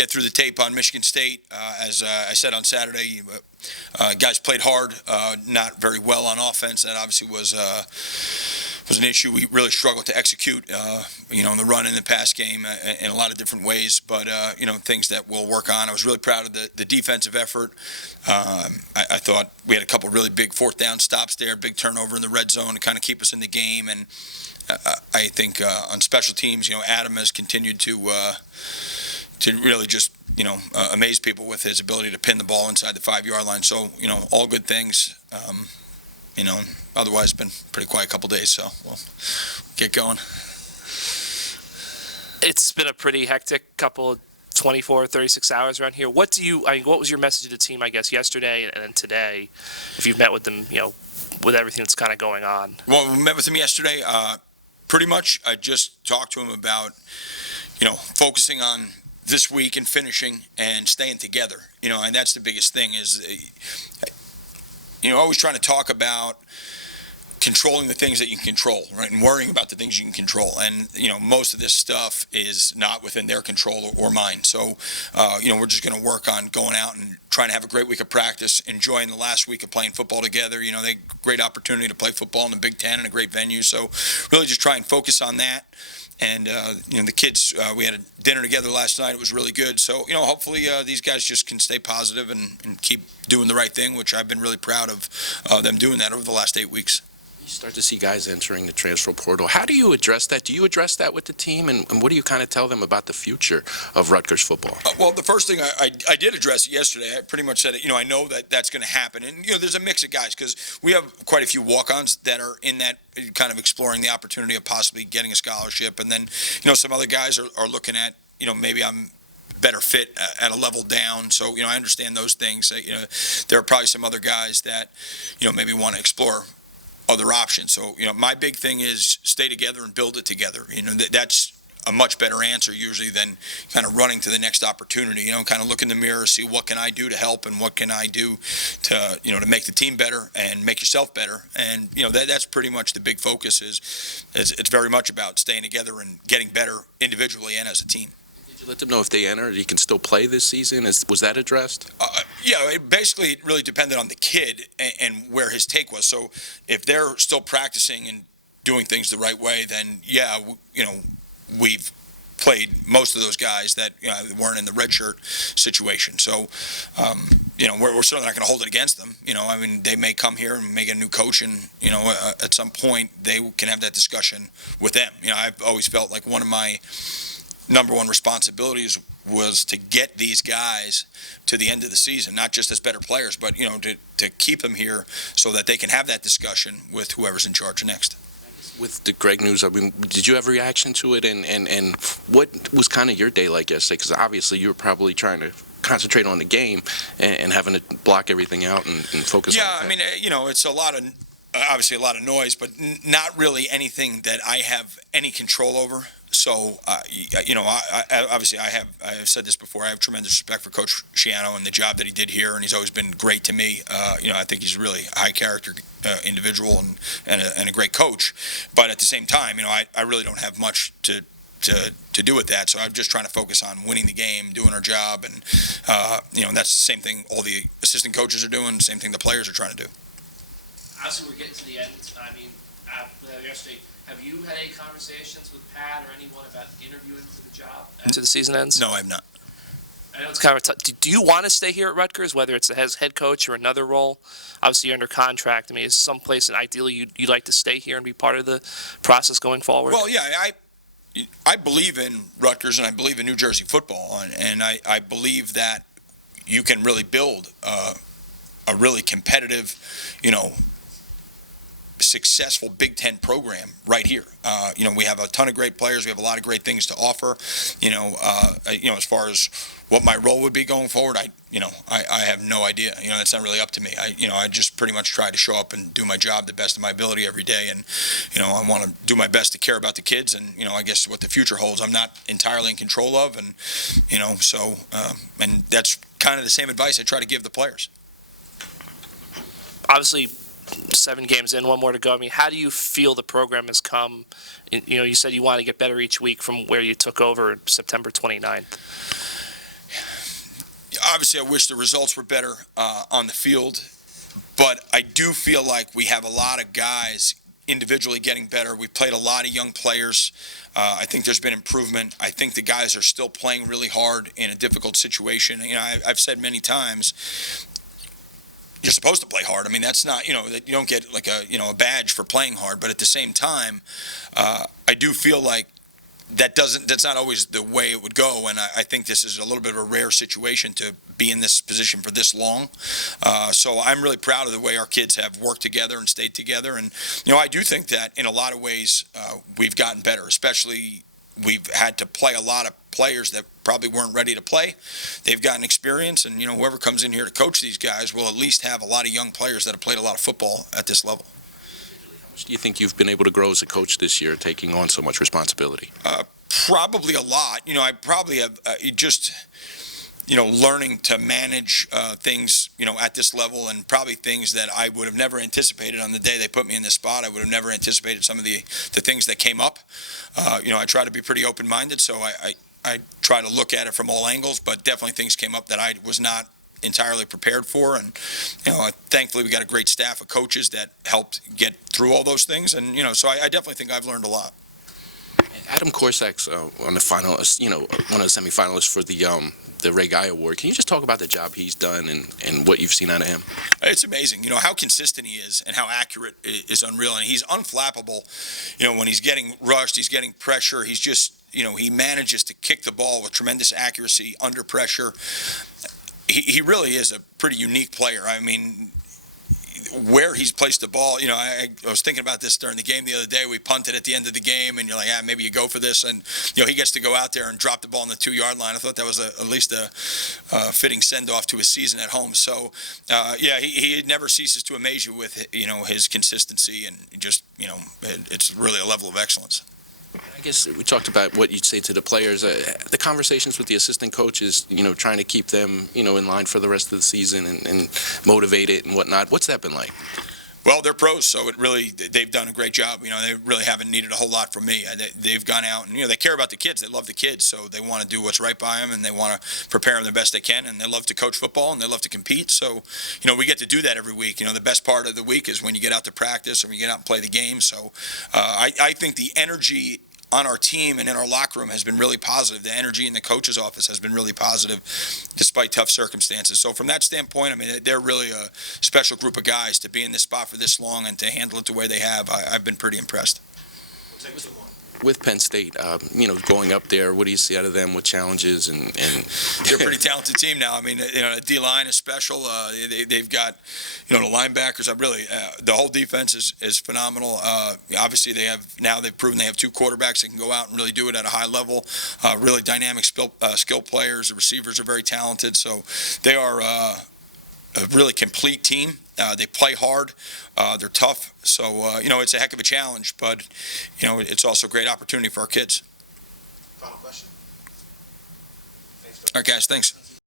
get through the tape on Michigan State. As I said on Saturday, guys played hard, not very well on offense. That obviously was an issue. We really struggled to execute, in the run and the pass game in a lot of different ways. But things that we'll work on. I was really proud of the defensive effort. I thought we had a couple really big fourth down stops there, big turnover in the red zone to kind of keep us in the game. And I think on special teams, Adam has continued to really just amaze people with his ability to pin the ball inside the 5-yard line. So all good things. Otherwise, it's been a pretty quiet couple days, so we'll get going. It's been a pretty hectic couple 24, 36 hours around here. What was your message to the team, I guess, yesterday and then today, if you've met with them, with everything that's kind of going on? Well, we met with him yesterday. Pretty much, I just talked to him about, focusing on this week and finishing and staying together. And that's the biggest thing is, always trying to talk about controlling the things that you can control, right, and worrying about the things you can control. And, most of this stuff is not within their control or mine. So, we're just going to work on going out and trying to have a great week of practice, enjoying the last week of playing football together. They had a great opportunity to play football in the Big Ten in a great venue. So really just try and focus on that. And, the kids, we had a dinner together last night. It was really good. So, hopefully these guys just can stay positive and keep doing the right thing, which I've been really proud of them doing that over the last 8 weeks. You start to see guys entering the transfer portal. How do you address that? Do you address that with the team? And what do you kind of tell them about the future of Rutgers football? Well, the first thing I did address it yesterday. I pretty much said it. I know that that's going to happen. And, there's a mix of guys because we have quite a few walk-ons that are in that kind of exploring the opportunity of possibly getting a scholarship. And then, some other guys are looking at, maybe I'm better fit at a level down. So, I understand those things. There are probably some other guys that, maybe want to explore other options. So, my big thing is stay together and build it together. That's a much better answer usually than kind of running to the next opportunity. Kind of look in the mirror, see what can I do to help and what can I do to, to make the team better and make yourself better. And, that's pretty much the big focus is it's very much about staying together and getting better individually and as a team. Did you let them know if they enter, he can still play this season? Was that addressed? Yeah, it really depended on the kid and where his take was. So if they're still practicing and doing things the right way, then yeah, we've played most of those guys that weren't in the redshirt situation. So, we're certainly not going to hold it against them. They may come here and may get a new coach, and at some point they can have that discussion with them. I've always felt like one of my number one responsibilities was to get these guys to the end of the season, not just as better players, but to keep them here so that they can have that discussion with whoever's in charge next. With the Greg news, did you have a reaction to it, and what was kind of your day like yesterday? Because obviously you were probably trying to concentrate on the game and having to block everything out and focus on it. Yeah, it's obviously a lot of noise, but not really anything that I have any control over. So, obviously I have said this before, I have tremendous respect for Coach Schiano and the job that he did here, and he's always been great to me. I think he's a really high character individual and a great coach. But at the same time, I really don't have much to do with that. So I'm just trying to focus on winning the game, doing our job, and that's the same thing all the assistant coaches are doing, the same thing the players are trying to do. Obviously, we're getting to the end. Yesterday, have you had any conversations with Pat or anyone about interviewing for the job after the season ends? No, I have not. I know it's kind of tough. Do you want to stay here at Rutgers, whether it's as head coach or another role? Obviously, you're under contract. Is someplace that ideally you'd like to stay here and be part of the process going forward? Well, yeah, I believe in Rutgers and I believe in New Jersey football, and I believe that you can really build a really competitive, successful Big Ten program right here. We have a ton of great players. We have a lot of great things to offer. As far as what my role would be going forward, I have no idea. That's not really up to me. I just pretty much try to show up and do my job the best of my ability every day. And, I want to do my best to care about the kids. And, I guess what the future holds, I'm not entirely in control of. And, and that's kind of the same advice I try to give the players. Obviously, 7 games in, one more to go. How do you feel the program has come? You said you want to get better each week from where you took over September 29th. obviously, I wish the results were better on the field, but I do feel like we have a lot of guys individually getting better. We've played a lot of young players. I think there's been improvement. I think the guys are still playing really hard in a difficult situation. I've said many times, you're supposed to play hard. I mean, that's not, that you don't get like a badge for playing hard. But at the same time, I do feel like that's not always the way it would go. And I think this is a little bit of a rare situation to be in this position for this long. So I'm really proud of the way our kids have worked together and stayed together. And, I do think that in a lot of ways we've gotten better, especially we've had to play a lot of players that probably weren't ready to play. They've gotten experience, and, whoever comes in here to coach these guys will at least have a lot of young players that have played a lot of football at this level. How much do you think you've been able to grow as a coach this year, taking on so much responsibility? Probably a lot. I probably have learning to manage things, at this level, and probably things that I would have never anticipated on the day they put me in this spot. I would have never anticipated some of the things that came up. I try to be pretty open-minded, so I try to look at it from all angles, but definitely things came up that I was not entirely prepared for. And, thankfully we got a great staff of coaches that helped get through all those things. And, so I definitely think I've learned a lot. Adam Korsak's on the finalist, one of the semifinalists for the Ray Guy Award. Can you just talk about the job he's done and what you've seen out of him? It's amazing, how consistent he is and how accurate is unreal. And he's unflappable. When he's getting rushed, he's getting pressure. He's just, he manages to kick the ball with tremendous accuracy under pressure. He really is a pretty unique player. I mean, where he's placed the ball, I was thinking about this during the game the other day. We punted at the end of the game, and you're like, maybe you go for this. And, he gets to go out there and drop the ball on the 2-yard line. I thought that was at least a fitting send-off to his season at home. So, he never ceases to amaze you with, his consistency, and just, it's really a level of excellence. I guess we talked about what you'd say to the players, the conversations with the assistant coaches, trying to keep them, in line for the rest of the season and motivated and whatnot. What's that been like? Well, they're pros, so they've done a great job. They really haven't needed a whole lot from me. They've gone out and, they care about the kids. They love the kids, so they want to do what's right by them, and they want to prepare them the best they can, and they love to coach football, and they love to compete. So, we get to do that every week. The best part of the week is when you get out to practice and when you get out and play the game. So I think the energy on our team and in our locker room has been really positive. The energy in the coach's office has been really positive despite tough circumstances. So from that standpoint, they're really a special group of guys to be in this spot for this long and to handle it the way they have. I've been pretty impressed. With Penn State, going up there, what do you see out of them? What challenges? And they're a pretty talented team now. The D-line is special. They've got, the linebackers. The whole defense is phenomenal. Obviously, they've proven they have 2 quarterbacks that can go out and really do it at a high level. Really dynamic skill players. The receivers are very talented. So they are a really complete team. They play hard. They're tough. So, it's a heck of a challenge, but, it's also a great opportunity for our kids. Final question. Thanks, All right, guys, thanks.